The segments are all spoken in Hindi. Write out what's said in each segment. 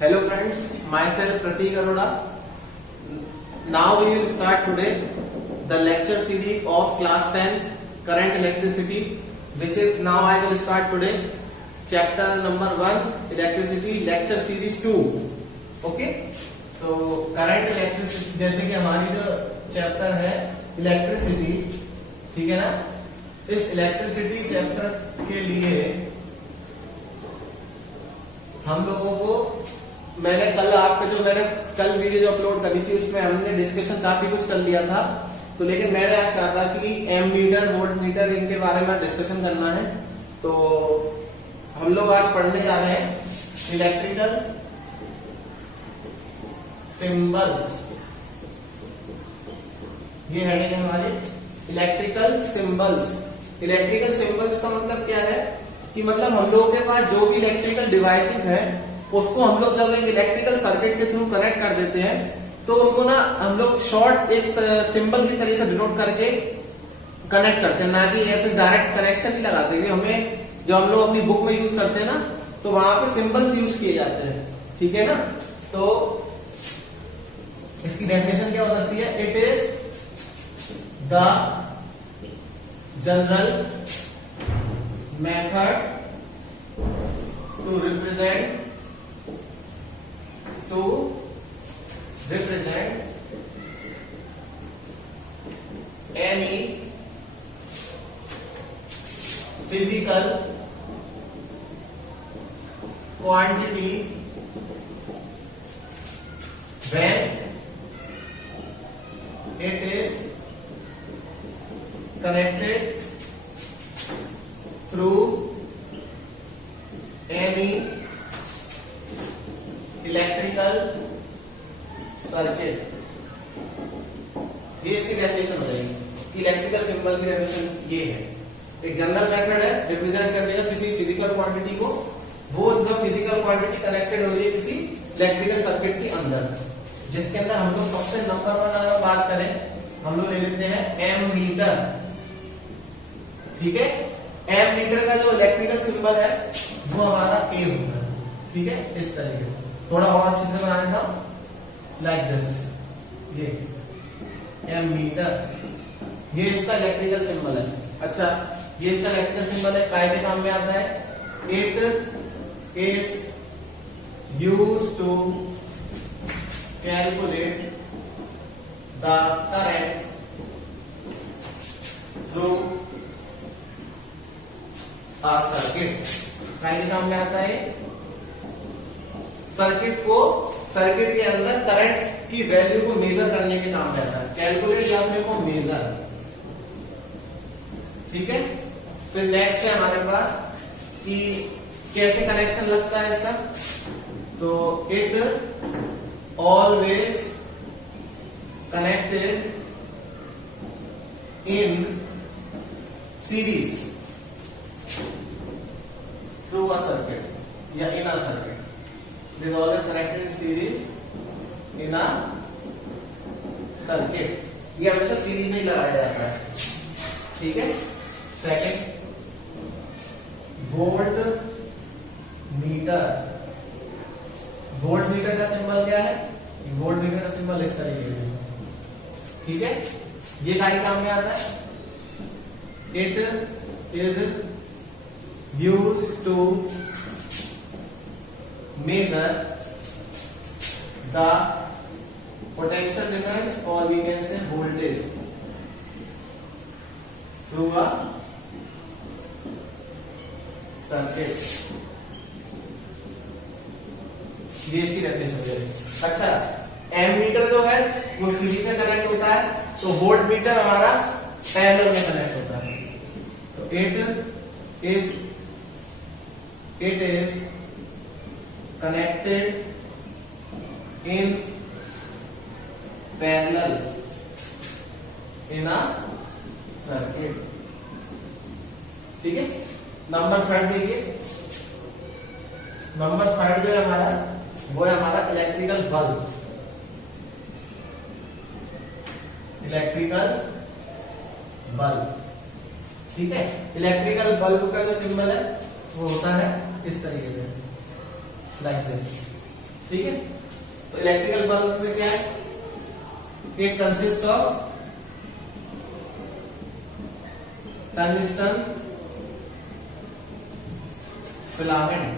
Hello friends, myself Pratik Arora. Now we will start today the lecture series of class 10 current electricity, which is now I will start today chapter number 1 electricity lecture series 2. Okay, तो करंट इलेक्ट्रिसिटी जैसे कि हमारी जो चैप्टर है इलेक्ट्रिसिटी, ठीक है ना, इस इलेक्ट्रिसिटी चैप्टर के लिए हम लोगों को मैंने कल वीडियो जो अपलोड करी थी उसमें हमने डिस्कशन काफी कुछ कर लिया था, तो लेकिन मैंने आज कहा था कि एम मीटर वोल्ट मीटर इनके बारे में डिस्कशन करना है। तो हम लोग आज पढ़ने जा रहे हैं इलेक्ट्रिकल सिंबल्स। ये हेडिंग है हमारी इलेक्ट्रिकल सिंबल्स। इलेक्ट्रिकल सिंबल्स का मतलब क्या है कि मतलब हम लोगों के पास जो भी इलेक्ट्रिकल डिवाइसेस है उसको हम लोग जब एक इलेक्ट्रिकल सर्किट के थ्रू कनेक्ट कर देते हैं तो उनको ना हम लोग शॉर्ट एक सिंबल की तरह से डिनोट करके कनेक्ट करते हैं, ना कि ऐसे डायरेक्ट कनेक्शन नहीं लगाते। हमें जो हम लोग अपनी बुक में यूज करते हैं ना, तो वहां पे सिंबल्स यूज किए जाते हैं, ठीक है ना। तो इसकी डेफिनेशन क्या हो सकती है? It is the general method to represent any physical quantity when it is connected through any electrical circuit। ये इसकी डेफिनेशन हो जाएगी। इलेक्ट्रिकल सिंबल की डेफिनेशन ये है, एक जनरल मेथड है रिप्रेजेंट करने का किसी फिजिकल क्वांटिटी को, वो जो फिजिकल क्वांटिटी कनेक्टेड हो रही है किसी इलेक्ट्रिकल सर्किट के अंदर, जिसके अंदर हम लोग सबसे नंबर 1 अगर बात करें हम लोग ले लेते हैं एम मीटर, ठीक है। एम मीटर का जो इलेक्ट्रिकल सिंबल है वो हमारा ए होता है, ठीक है। इस तरीके से थोड़ा और अच्छे से बना देता हूं, लाइक दिस। ये एम मीटर, ये इसका इलेक्ट्रिकल सिंबल है। अच्छा, ये इसका इलेक्ट्रिकल सिंबल है, काय के काम में आता है? It is used to calculate the current through a circuit. काय के काम में आता है? सर्किट के अंदर करंट की वैल्यू को मेजर करने के काम में आता है। कैलकुलेट या फिर को मेजर, ठीक है। फिर नेक्स्ट है हमारे पास कि कैसे कनेक्शन लगता है इसका, तो it always connected in series through a circuit या in a circuit. It is always connected in series in a circuit. ये हमेशा सीरीज में लगाया जाता है, ठीक है। Second, volt meter. Volt meter का सिंबल क्या है? वोल्ट मीटर का सिंबल इस तरीके से, ठीक है। ये काय काम में आता है? It is used to measure the potential difference or we can say voltage through a circuit। ये इसकी डेफिनेशन है। अच्छा, एम मीटर जो है वो सीरीज में कनेक्ट होता है, तो वोल्ट मीटर हमारा पैरेलल में कनेक्ट होता है। तो it is connected in parallel in a circuit, ठीक है। नंबर 3 देखिए, नंबर 3 जो है हमारा वो है हमारा इलेक्ट्रिकल बल्ब। इलेक्ट्रिकल बल्ब, ठीक है। इलेक्ट्रिकल बल्ब का जो सिंबल है वो होता है इस तरीके से, लाइक दिस, ठीक है। तो इलेक्ट्रिकल बल्ब में क्या है, it consist of tungsten filament,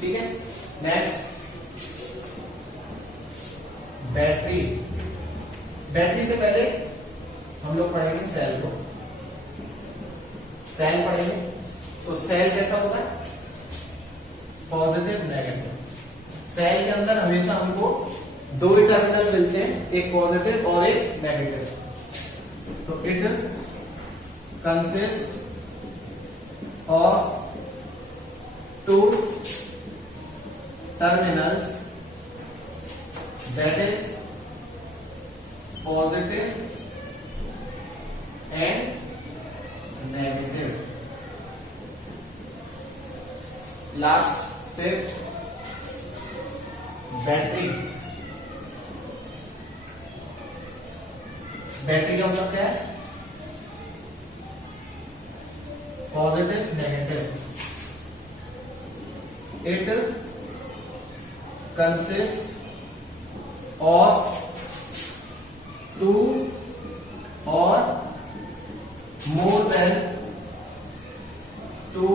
ठीक है। नेक्स्ट बैटरी, बैटरी से पहले हम लोग पढ़ेंगे सेल को, सेल पढ़ेंगे। तो सेल कैसा होता है, पॉजिटिव नेगेटिव। सेल के अंदर हमेशा हमको दो ही टर्मिनल मिलते हैं, एक पॉजिटिव और एक नेगेटिव। तो it consist of two terminals, that is positive and negative. Last fifth, battery. Battery का मतलब क्या है, positive negative. It consist of two or more than two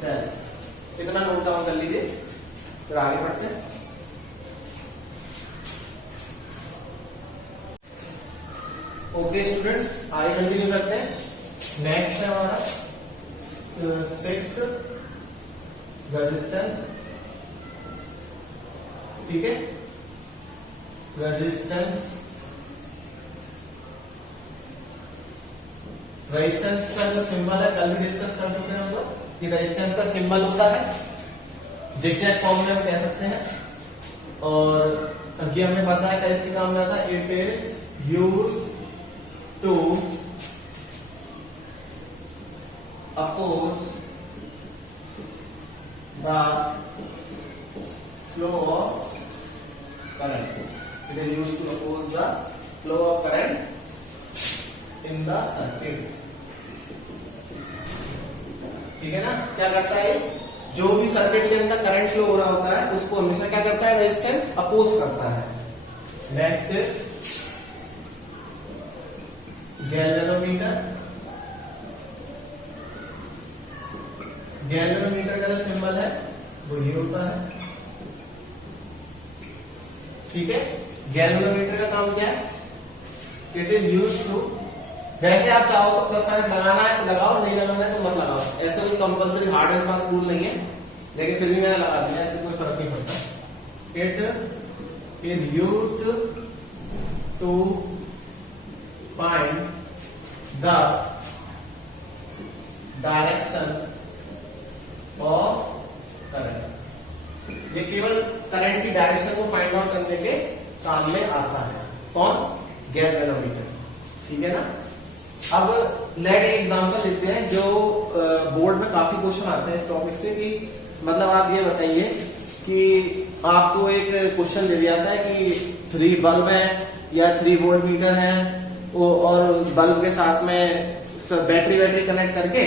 cells. इतना नोट डाउन कर लीजिए, फिर आगे बढ़ते हैं। ओके स्टूडेंट्स, आगे कंटिन्यू करते हैं। नेक्स्ट है हमारा सिक्स्थ, रेजिस्टेंस, ठीक है। रेजिस्टेंस, रेजिस्टेंस का जो सिंबल है कल भी डिस्कस कर चुके हैं हम लोग, कि रेजिस्टेंस का सिंबल होता है जिगजैग फॉर्म में हम कह सकते हैं। और ये हमें पता है कैसे काम में आता है, it is used to oppose the flow of current. It is used to oppose the flow of current in the circuit. ठीक है ना। क्या करता है, जो भी सर्किट के अंदर करंट फ्लो हो रहा होता है उसको हमेशा क्या करता है, रेजिस्टेंस अपोज करता है। Next is galvanometer. गैल्वेनोमीटर का जो सिंबल है वो ये होता है, ठीक है। गैल्वेनोमीटर का काम क्या है, इट इज यूज्ड टू, वैसे आप चाहो तो प्लस माइनस लगाना है तो लगाओ, नहीं लगाना है तो मत लगाओ, ऐसा कोई compulsory hard and fast rule नहीं है, लेकिन फिर भी मैंने लगा दिया, ऐसे कोई फर्क नहीं पड़ता। It is used to find the direction of current. ये केवल करंट की डायरेक्शन को फाइंड आउट करने के काम में आता है। कौन, गैल्वेनोमीटर, ठीक है ना। अब लेट एक एग्जांपल लेते हैं जो बोर्ड में काफी क्वेश्चन आते हैं इस टॉपिक से, कि मतलब आप ये बताइए कि आपको एक क्वेश्चन दे दिया जाता है कि 3 बल्ब है या 3 वोल्ट मीटर है, और बल्ब के साथ में बैटरी कनेक्ट करके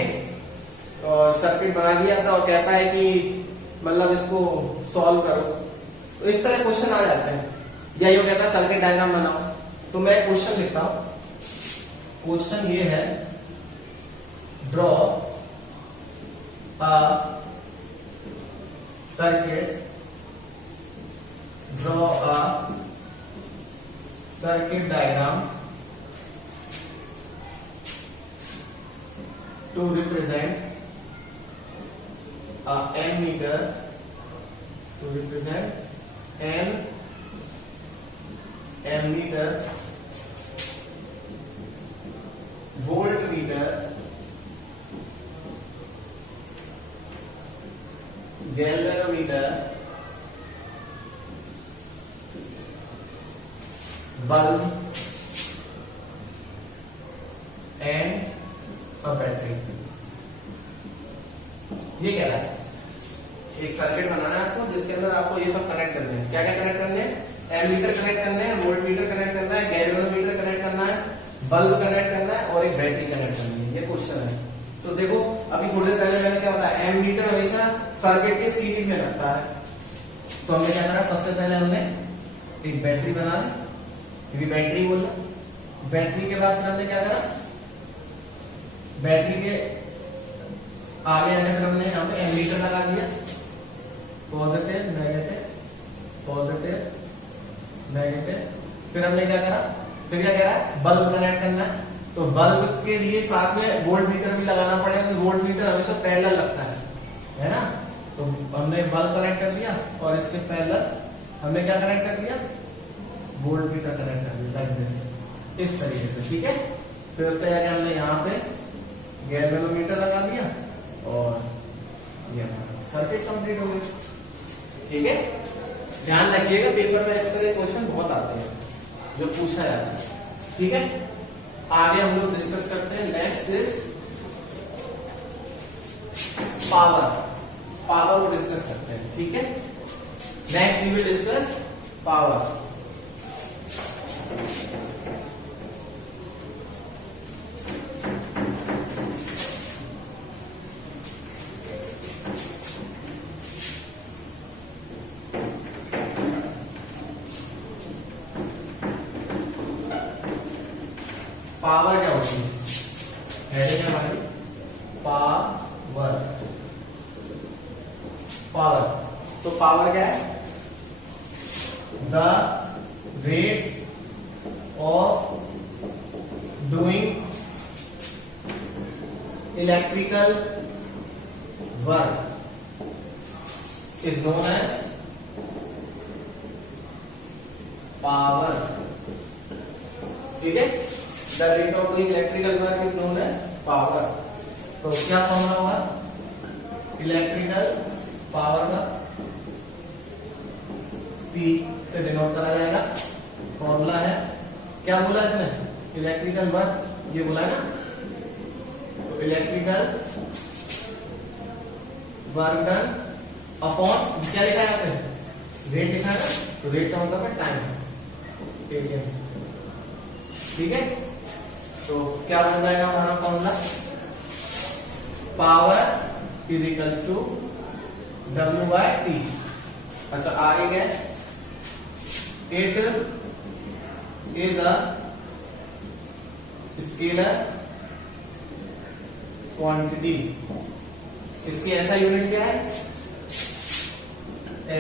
सर्किट बना दिया था, और कहता है कि मतलब इसको सॉल्व करो। तो इस तरह क्वेश्चन आ जाते हैं, या ये कहता है सर्किट डायग्राम बनाओ। तो मैं क्वेश्चन लिखता हूं, क्वेश्चन ये है, draw a circuit, draw a circuit diagram to represent a ammeter, to represent an ammeter, voltmeter, galvanometer, bulb and a battery। ये क्या है, एक सर्किट बनाना है आपको जिसके अंदर आपको ये सब कनेक्ट करने हैं। क्या क्या कनेक्ट करने हैं, एमीटर कनेक्ट करने हैं, वोल्ट मीटर कनेक्ट करना है, गैल्वेनोमीटर कनेक्ट करना है, बल्ब कनेक्ट करना है और एक बैटरी कनेक्ट करनी है। ये क्वेश्चन है। तो देखो अभी थोड़ी देर पहले मैंने क्या बताया, एमीटर हमेशा सर्किट के सीरीज में लगता है। तो हमने क्या करा, सबसे पहले हमने एक बैटरी बना दी, क्योंकि बैटरी बोला। बैटरी के बाद फिर हमने क्या करा, बैटरी के आगे आने फिर हमने यहाँ पे एमीटर लगा दिया, पॉजिटिव नेगेटिव पॉजिटिव नेगेटिव। फिर हमने क्या करा, फिर क्या करा, बल्ब कनेक्ट करना है। तो बल्ब के लिए साथ में वोल्ट मीटर भी लगाना पड़ेगा, वोल्ट मीटर हमेशा पैरेलल लगता है ना। तो हमने बल्ब कनेक्ट कर दिया और इसके पैरेलल हमने क्या कनेक्ट कर दिया, वोल्ट मीटर कनेक्ट कर दिया, लाइक दिस, इस तरीके से, ठीक है। फिर उसके आगे हमने यहाँ पे गैल्वेनोमीटर लगा दिया और ये सर्किट कंप्लीट हो गई, ठीक है। ध्यान रखिएगा, पेपर में इस तरह क्वेश्चन बहुत आते हैं जो पूछा जाता है, ठीक है। आगे हम लोग डिस्कस करते हैं, नेक्स्ट इज पावर। पावर को डिस्कस करते हैं, ठीक है। Next we will discuss power. Power क्या होती है, हेडिंग है हमारी पावर। पावर, तो पावर क्या है, the rate of doing electrical work is known as power, ठीक है। The rate of doing electrical work is known as power. तो क्या फॉर्मूला होगा, इलेक्ट्रिकल पावर का P से डिनोट करा जाएगा। फॉर्मूला है, क्या बोला इसमें, इलेक्ट्रिकल वर्क, ये बोला ना। तो इलेक्ट्रिकल वर्क डन अपॉन क्या लिखा है यहाँ पे, रेट लिखा है ना। तो रेट का मतलब है टाइम, ठीक है। तो क्या बन जाएगा हमारा formula, power is equals to W by T। अच्छा, आगे क्या, it is a scalar quantity. इसकी ऐसा यूनिट क्या है,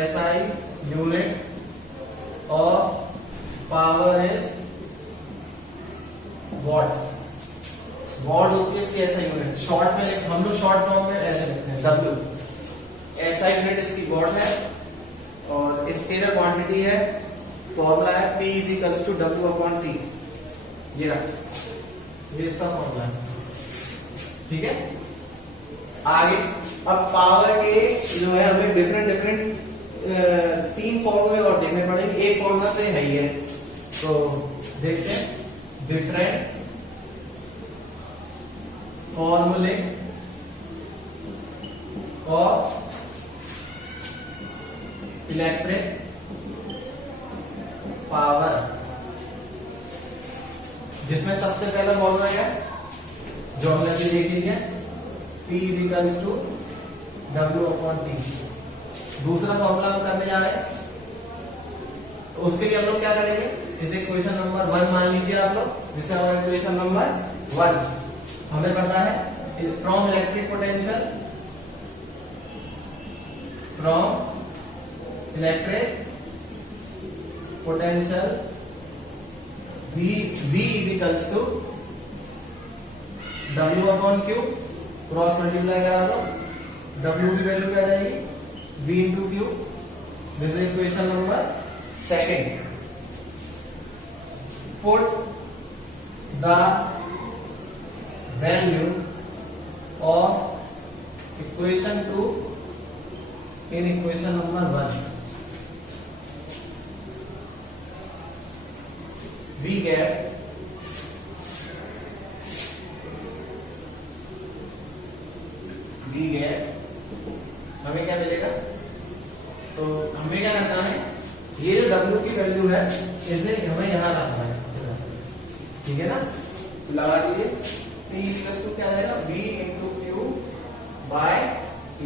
SI unit of power is watt. Watt होती है इसकी ऐसा यूनिट, शॉर्ट में हम लोग शॉर्ट फॉर्म में ऐसे लिखते हैं W। ऐसा यूनिट इसकी वॉट है और स्केलर क्वांटिटी है, फॉर्मूला है P is equals to W upon T। ये रख, ये इसका फॉर्मूला है, ठीक है। आगे अब पावर के जो है हमें डिफरेंट तीन फॉर्मूले और देखने पड़ेंगे। एक फॉर्मूला तो है ही है, तो देखते हैं डिफरेंट फॉर्मूले ऑफ इलेक्ट्रिक पावर, जिसमें सबसे पहला फॉर्मूला है जो हमने अभी देख लिया, P is equals to W upon T। दूसरा फॉर्मूला हम करने जा रहे हैं, तो उसके लिए हम लोग क्या करेंगे, जैसे क्वेश्चन नंबर 1 मान लीजिए आप लोग, जिसे हमारा क्वेश्चन नंबर 1 हमें पता है from electric potential, from electric potential V is equals to W upon Q, cross multiply करा दो, W की वैल्यू क्या जाएगी, V into Q। This is equation number 2। Put the value of equation 2 in equation number 1. We get हमें क्या मिलेगा, तो हमें क्या करना है, ये जो W की वैल्यू है इसे हमें यहां रखना है, ठीक है ना। तो लगा दीजिए, P इक्वल्स टू क्या आएगा, V into Q by T।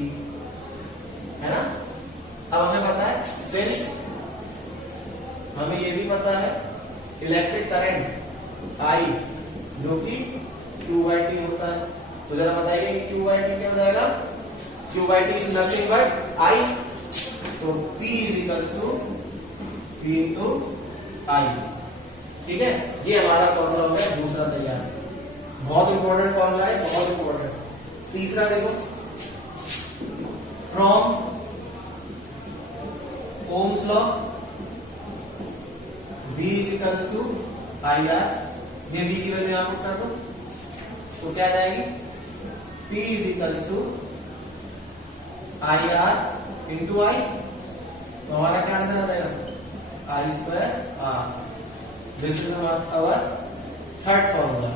होता है इलेक्ट्रिक करंट I जो कि Q/T होता है। तो जरा बताइए Q/T क्या हो जाएगा? Q/T is nothing but I, तो P is equals to V into I। ठीक है, ये हमारा फॉर्मूला हो गया दूसरा तैयार। बहुत इंपॉर्टेंट फॉर्मूला है, बहुत इंपॉर्टेंट। तीसरा देखो, from Ohm's law V is equals to IR, ये V की वैल्यू यहां पुट कर दो, तो क्या आ जाएगी? P is equals to IR into I, तो हमारा क्या आंसर आ जाएगा? I²R। This is our third formula.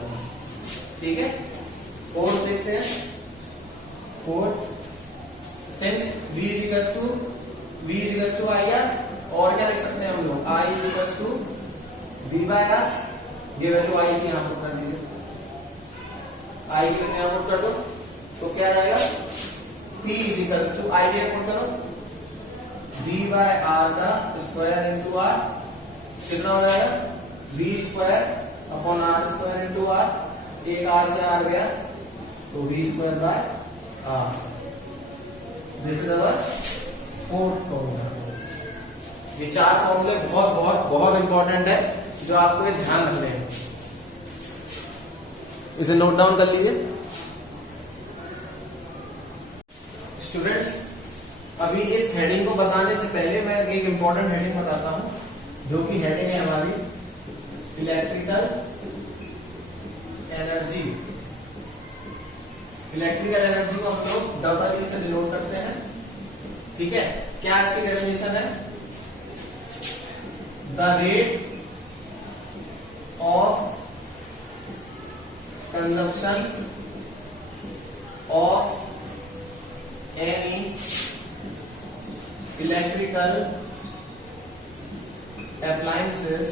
ठीक है, फोर्थ देखते हैं। Fourth, since V is equals to IR, और क्या लिख सकते हैं हम लोग? I is equals to V/R, ये वैल्यू I की यहां पुट कर दीजिए, I की वैल्यू यहां पुट कर दो, तो क्या आ जाएगा? P is equals to I के पुट करो V/R का स्क्वायर इंटू R, कितना हो जाएगा? V² upon R² into R, एक R से R गया तो V²/R। This is our fourth formula. ये चार फॉर्मूले बहुत बहुत बहुत इंपॉर्टेंट है, जो आपको ये ध्यान रखने हैं। इसे नोट डाउन कर लीजिए स्टूडेंट्स। अभी इस हेडिंग को बताने से पहले मैं एक इंपॉर्टेंट हेडिंग बताता हूं, जो कि हेडिंग है हमारी इलेक्ट्रिकल एनर्जी। इलेक्ट्रिकल एनर्जी को हम लोग डबल से डिनोट करते हैं। ठीक है, क्या इसकी डेफिनेशन है? The rate of consumption of any electrical appliances.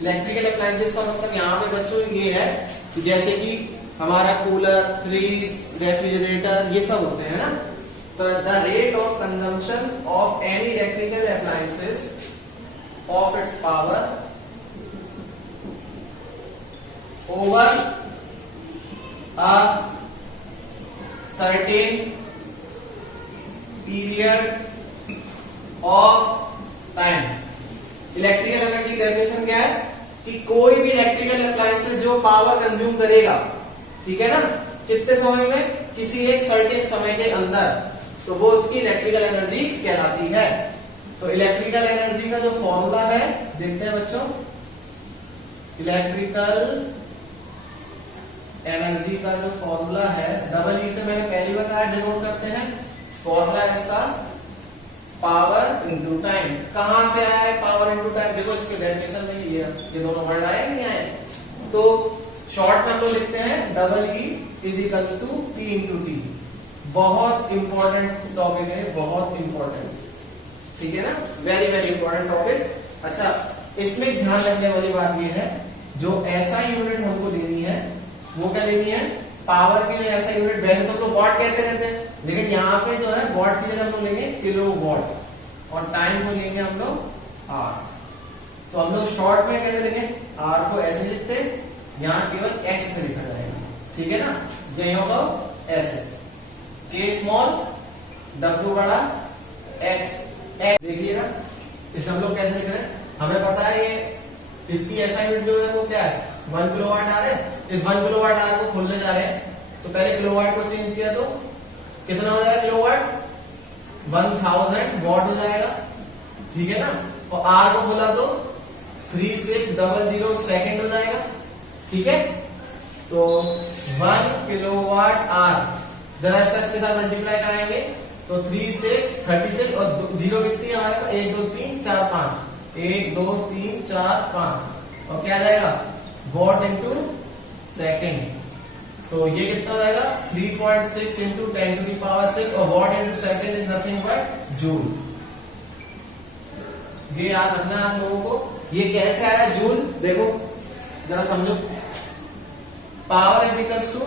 Electrical appliances का मतलब यहां पे बच्चों ये है कि जैसे कि हमारा कूलर, फ्रीज, रेफ्रिजरेटर, ये सब होते हैं ना। तो the rate of consumption of any electrical appliances of its power over a certain period of time. Electrical energy definition क्या है? कि कोई भी इलेक्ट्रिकल अप्लायंसेस जो पावर कंज्यूम करेगा, ठीक है ना, कितने समय में? किसी एक सर्टेन समय के अंदर, तो वो उसकी इलेक्ट्रिकल एनर्जी कहलाती है। तो इलेक्ट्रिकल एनर्जी का जो फॉर्मूला है देखते हैं बच्चों। इलेक्ट्रिकल एनर्जी का जो फॉर्मूला है, डबल ई से मैंने पहले बताया डिनोट करते हैं। फॉर्मूला इसका पावर इंटू टाइम। कहां से आया है पावर इंटू टाइम? देखो इसके डेफिनेशन में ये दोनों वर्ड आए नहीं आए? तो शॉर्ट में हम लोग लिखते हैं double E is equals to T into T. बहुत इंपॉर्टेंट टॉपिक है, बहुत इंपॉर्टेंट। ठीक है ना, वेरी वेरी इंपॉर्टेंट टॉपिक। अच्छा, इसमें ध्यान रखने वाली बात ये है, जो ऐसा यूनिट हमको लेनी है वो क्या लेनी है? पावर की जो ऐसा यूनिट, वैसे तो हम लोग वॉट कहते रहते हैं, लेकिन यहाँ पे जो है वॉट की जगह हम लोग लेंगे किलो वॉट, और टाइम को लेंगे हम लोग आर। तो हम लोग शॉर्ट में कैसे लेंगे? आर को ऐसे लिखते, यहाँ केवल एच से लिखा जाएगा। ठीक है ना, यही होगा ऐसे, के स्मॉल डब्ल्यू बड़ा एच। देखिएगा इसे हम लोग कैसे लिख रहे हैं, हमें पता है ये इसकी ऐसा यूनिट जो है वो क्या है? 1 किलोवाट आर है। इस 1 किलोवाट आर को खोलने जा रहे हैं, तो पहले किलोवाट को चेंज किया तो कितना हो जाएगा? किलोवाट 1000 वॉट हो जाएगा। ठीक है ना, और आर को खोला तो 3600 सेकेंड हो जाएगा। ठीक है, तो 1 किलोवाट आर, जरा इसका इसके साथ मल्टीप्लाई कराएंगे तो 36 और जीरो कितनी है हमारे पास? 1 2 3 4 5, 1 2 3 4 5, और क्या आ जाएगा? What into second. तो ये कितना हो जाएगा? 3.6 इंटू 10⁶, और what into second is nothing but joule. ये याद रखना है आप लोगों को। ये कैसे आया जूल? देखो जरा समझो। Power is equals to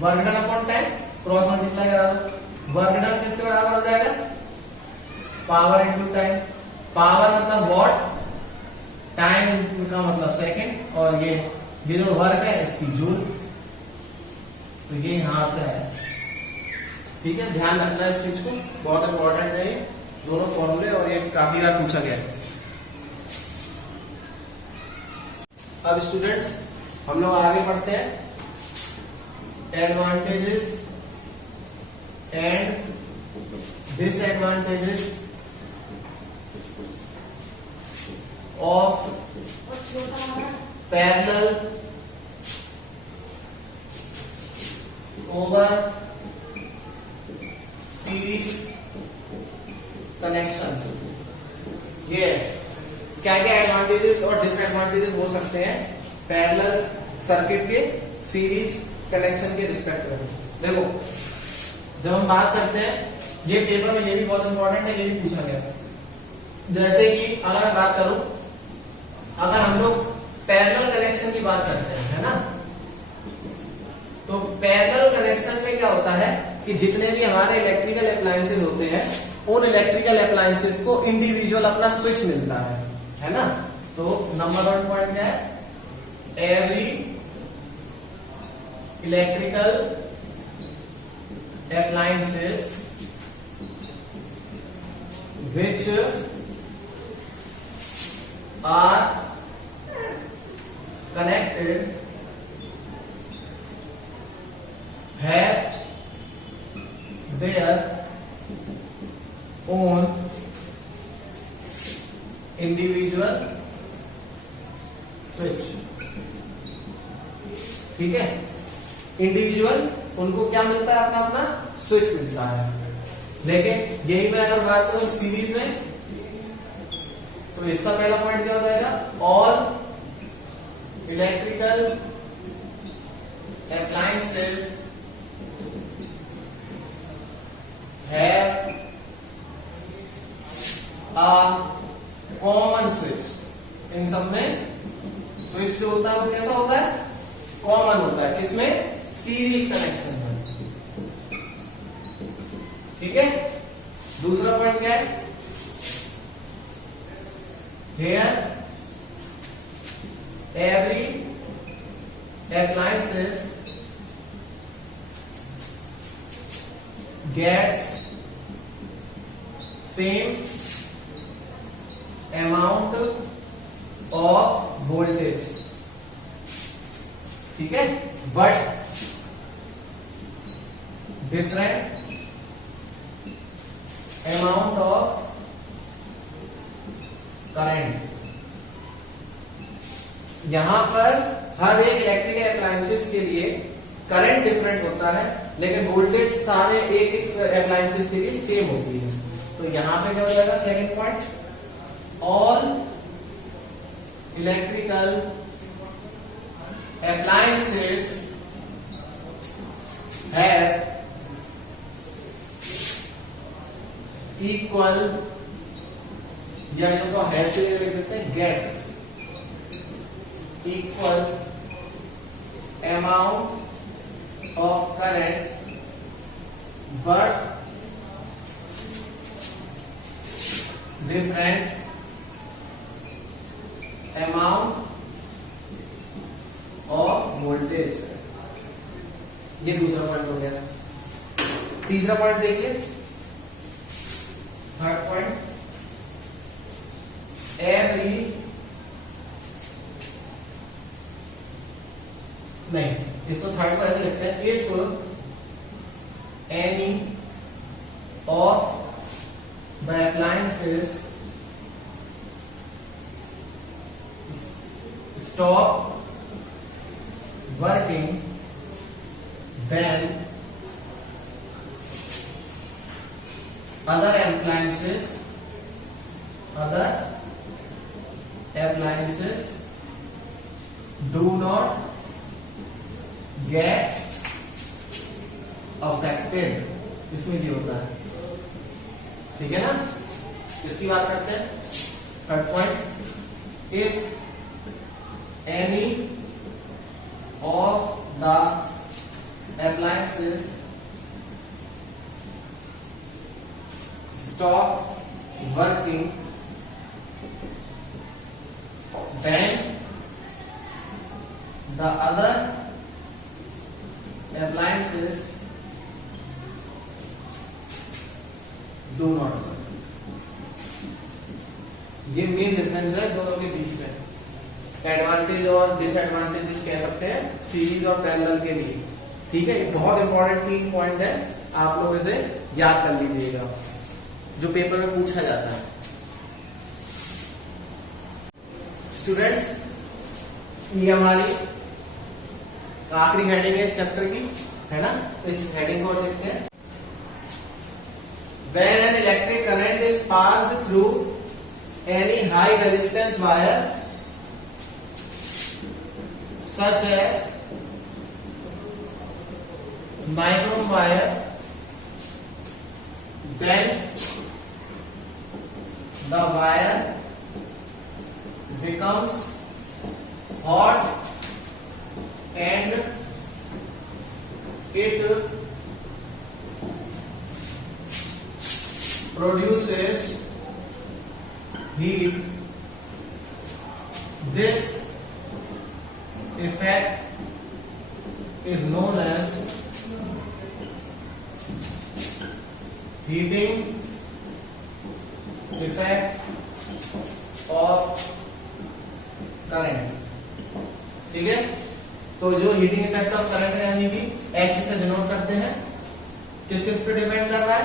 work done upon time, cross multiply करा दो। वर्क डन किसके बराबर हो जाएगा? Power into time. पावर मतलब वॉट, टाइम का मतलब सेकंड, और ये जो वर्क है इसकी जूल। तो ये यहां से है। ठीक है, ध्यान रखना इस चीज को, बहुत इंपॉर्टेंट है ये दोनों फॉर्मूले, और ये काफी बार पूछा गया है। अब स्टूडेंट्स हम लोग आगे बढ़ते हैं। Advantages and disadvantages of parallel over series connection. ये क्या क्या एडवांटेजेस और डिसएडवांटेजेस हो सकते हैं पैरेलल सर्किट के सीरीज कनेक्शन के रिस्पेक्ट में। देखो, जब हम बात करते हैं, ये पेपर में ये भी बहुत इंपॉर्टेंट है, ये भी पूछा गया है। जैसे कि अगर मैं बात करूं, अगर हम लोग पैरेलल कनेक्शन की बात करते हैं, है ना, तो पैरेलल कनेक्शन में क्या होता है कि जितने भी हमारे इलेक्ट्रिकल अप्लायंसेस होते हैं, उन इलेक्ट्रिकल अप्लायंसेस को इंडिविजुअल अपना स्विच मिलता है ना। तो नंबर 1 पॉइंट क्या है, every electrical appliances which are connected have their own individual switch। ठीक है, इंडिविजुअल उनको क्या मिलता है, अपना अपना स्विच मिलता है। लेकिन यही मैं अगर बात करूं सीरीज में, तो इसका पहला पॉइंट क्या हो जाएगा, all electrical appliances have a common switch. इन सब में स्विच जो होता है वो कैसा होता है, कॉमन होता है। किसमें, सीरीज कनेक्शन में। ठीक है, दूसरा पॉइंट क्या है, here every appliances gets same amount of voltage। ठीक है, but different amount of current. यहां पर हर एक इलेक्ट्रिकल अप्लायंसेस के लिए करंट डिफरेंट होता है, लेकिन वोल्टेज सारे एक एक अप्लायंसेस के लिए सेम होती है। तो यहां पे क्या हो जाएगा, second point, all electrical appliances have equal, या इनको have से लिख देते हैं, gets equal amount of current but different amount of voltage. ये दूसरा पॉइंट हो गया। तीसरा पॉइंट देखिए, थर्ड पॉइंट, एवरी, नहीं इसको थर्ड को ऐसे लिखते हैं, if any of the appliances stop working, then other appliances do not get affected। इसमें क्या होता है, ठीक है ना। इसकी बात करते हैं, third point, if any of the appliances stop working, when the other appliances do not work. ये मेन डिफरेंस है दोनों के बीच में, एडवांटेज और डिसएडवांटेजेस कह सकते हैं सीरीज और पैरेलल के लिए। ठीक है, बहुत इंपॉर्टेंट 3 पॉइंट है, आप लोग इसे याद कर लीजिएगा जो पेपर में पूछा जाता है। स्टूडेंट्स, ये हमारी आखिरी हेडिंग है इस चैप्टर की, है ना? तो इस हेडिंग को देखते हैं। When an electric current is passed through any high resistance wire such as nylon wire, then the wire becomes hot and it produces heat. This effect is known as heating effect of current। ठीक है, तो जो हीटिंग इफेक्ट ऑफ करंट है यानी कि H से डिनोट करते हैं, किस पे डिपेंड कर रहा है?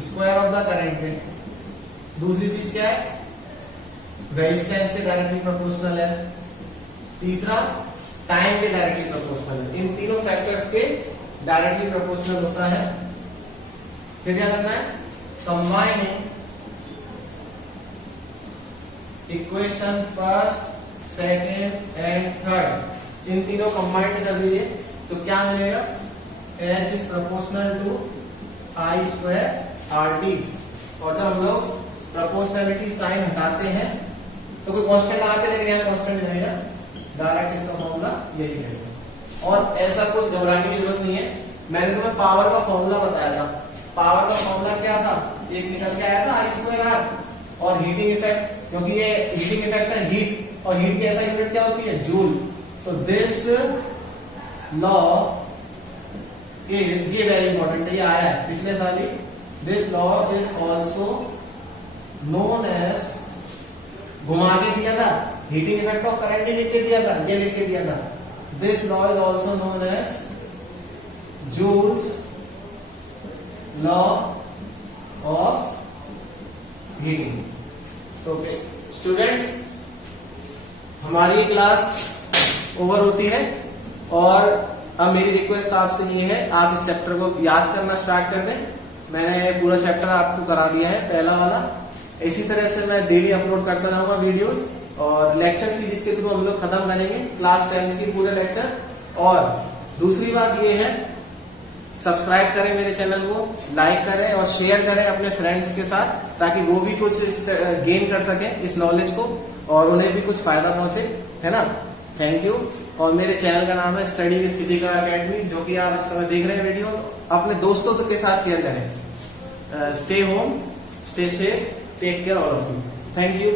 स्क्वायर ऑफ द करंट पे। दूसरी चीज क्या है? रेजिस्टेंस के डायरेक्टली प्रोपोर्शनल है। तीसरा टाइम के डायरेक्टली प्रोपोर्शनल है। इन तीनों फैक्टर्स के डायरेक्टली प्रोपोर्शनल होता है। फिर क्या करना है? Combining equation first, second and third, इन तीनों कंबाइंड कर दीजिए तो क्या मिलेगा? H is proportional to I square RT। और जब हम लोग प्रोपोर्शनलिटी साइन हटाते हैं तो कोई कांस्टेंट लगाते, लेकिन यहाँ कांस्टेंट नहीं है, डायरेक्ट इसका फॉर्मूला यही रहेगा। और ऐसा कुछ घबराने की जरूरत नहीं है, मैंने तुम्हें पावर का फॉर्मूला बताया था। पावर का फॉर्मूला क्या था? एक निकल के आया था I स्क्वायर R, और हीटिंग इफेक्ट, क्योंकि ये हीटिंग इफेक्ट है हीट, और हीट की ऐसा यूनिट क्या होती है? जूल। तो दिस लॉ इज, ये वेरी इंपॉर्टेंट है, ये आया है पिछले साल ही। This law is also known as, घुमा के दिया था, हीटिंग इफेक्ट ऑफ करंट लिख के दिया था, ये लिख के दिया था। This law is also known as Joule's law of heating. तो स्टूडेंट्स, हमारी क्लास ओवर होती है, और अब मेरी रिक्वेस्ट आपसे ये है, आप इस चैप्टर को याद करना स्टार्ट कर दें। मैंने पूरा चैप्टर आपको करा दिया है, पहला वाला। इसी तरह से मैं डेली अपलोड करता रहूंगा वीडियोस, और लेक्चर सीरीज के थ्रू हम लोग खत्म करेंगे क्लास 10 की पूरे लेक्चर। और दूसरी बात ये है, सब्सक्राइब करें मेरे चैनल को, लाइक करें और शेयर करें अपने फ्रेंड्स के साथ, ताकि वो भी कुछ गेन कर सकें इस नॉलेज को, और उन्हें भी कुछ फायदा पहुंचे, है ना? Thank you. और मेरे चैनल का नाम है स्टडी विद फिजिकल अकेडमी, जो कि आप इस समय देख रहे हैं वीडियो, अपने दोस्तों के साथ शेयर करें। Stay home, stay safe, take care all of you. Thank you.